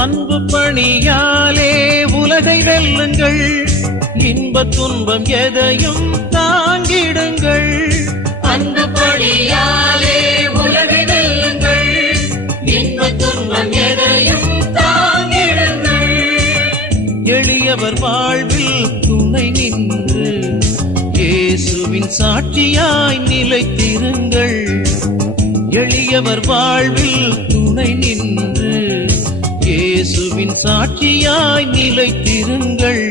அன்பு பணியாலே உலகை வெல்லுங்கள், இன்ப துன்பம் எதையும் தாங்கிடுங்கள். அன்பு பணியாலே உலகை வெல்லுங்கள், இன்ப துன்பம் எதையும் தாங்கிடுங்கள். எளியவர் வாழ்வில் துணை நின்று இயேசுவின் சாட்சியாய் நிலைத்திருங்கள். எளியவர் வாழ்வில் துணை நின்று இயேசுவின் சாட்சியாய் நிலைத்திருங்கள்.